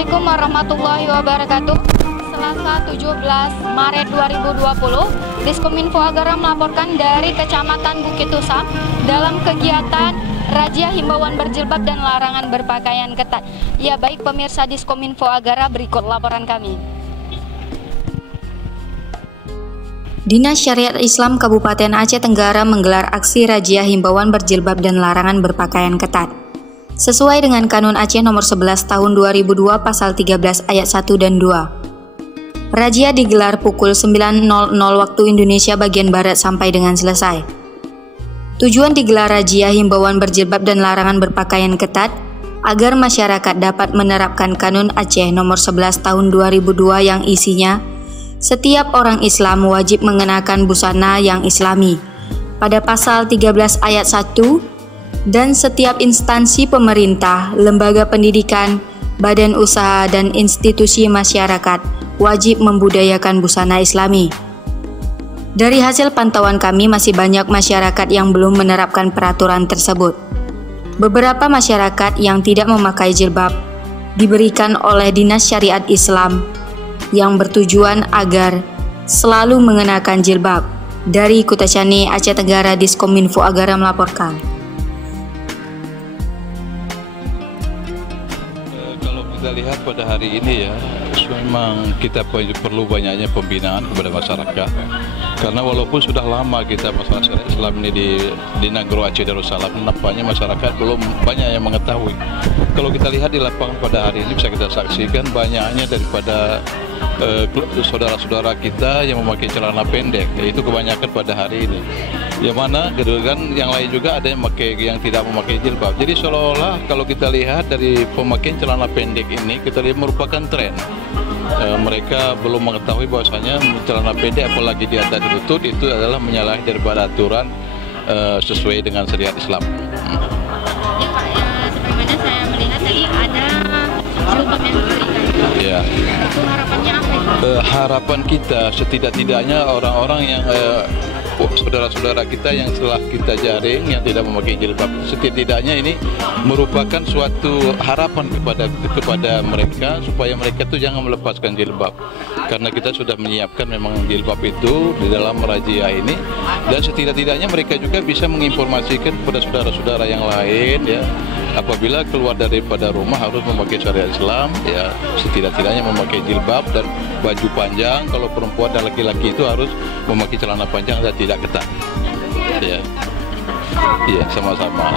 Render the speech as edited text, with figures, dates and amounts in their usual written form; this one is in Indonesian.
Assalamualaikum warahmatullahi wabarakatuh. Selasa 17 Maret 2020, Diskominfo Agara melaporkan dari Kecamatan Bukit Tusam dalam kegiatan Razia Himbauan Berjilbab dan Larangan Berpakaian Ketat. Ya baik pemirsa Diskominfo Agara, berikut laporan kami. Dinas Syariat Islam Kabupaten Aceh Tenggara menggelar aksi Razia Himbauan Berjilbab dan Larangan Berpakaian Ketat. Sesuai dengan Kanun Aceh nomor 11 tahun 2002 pasal 13 ayat 1 dan 2. Razia digelar pukul 9.00 waktu Indonesia bagian Barat sampai dengan selesai. Tujuan digelar razia himbauan berjilbab dan larangan berpakaian ketat agar masyarakat dapat menerapkan Kanun Aceh nomor 11 tahun 2002 yang isinya setiap orang Islam wajib mengenakan busana yang islami pada pasal 13 ayat 1 dan setiap instansi pemerintah, lembaga pendidikan, badan usaha dan institusi masyarakat wajib membudayakan busana islami. Dari hasil pantauan kami masih banyak masyarakat yang belum menerapkan peraturan tersebut. Beberapa masyarakat yang tidak memakai jilbab diberikan oleh Dinas Syariat Islam yang bertujuan agar selalu mengenakan jilbab. Dari Kutacani, Aceh Tenggara, Diskominfo Agara melaporkan. Kita lihat pada hari ini ya, memang kita perlu banyaknya pembinaan kepada masyarakat. Karena walaupun sudah lama kita masalah syariat Islam ini di Nagro Aceh Darussalam, nampaknya masyarakat belum banyak yang mengetahui. Kalau kita lihat di lapangan pada hari ini bisa kita saksikan banyaknya daripada saudara-saudara kita yang memakai celana pendek, yaitu kebanyakan pada hari ini. Yang mana kan yang lain juga ada yang tidak memakai jilbab. Jadi seolah-olah kalau kita lihat dari pemakaian celana pendek ini, kita lihat merupakan tren. Mereka belum mengetahui bahwasanya celana pendek apalagi di atas lutut itu adalah menyalahi daripada aturan sesuai dengan syariat Islam. Ya Pak, sebagaimana saya melihat tadi ada jilbab yang diberikan. Ya. Itu harapannya apa itu? Harapan kita setidak-tidaknya orang-orang yang saudara-saudara kita yang telah kita jaring yang tidak memakai jilbab, setidaknya ini merupakan suatu harapan kepada mereka supaya mereka itu jangan melepaskan jilbab, karena kita sudah menyiapkan memang jilbab itu di dalam razia ini, dan setidak-tidaknya mereka juga bisa menginformasikan kepada saudara-saudara yang lain ya, apabila keluar daripada rumah harus memakai syariat Islam ya, setidak-tidaknya memakai jilbab dan baju panjang. Kalau perempuan dan laki-laki itu harus memakai celana panjang dan tidak ketat. Ya, iya, sama-sama.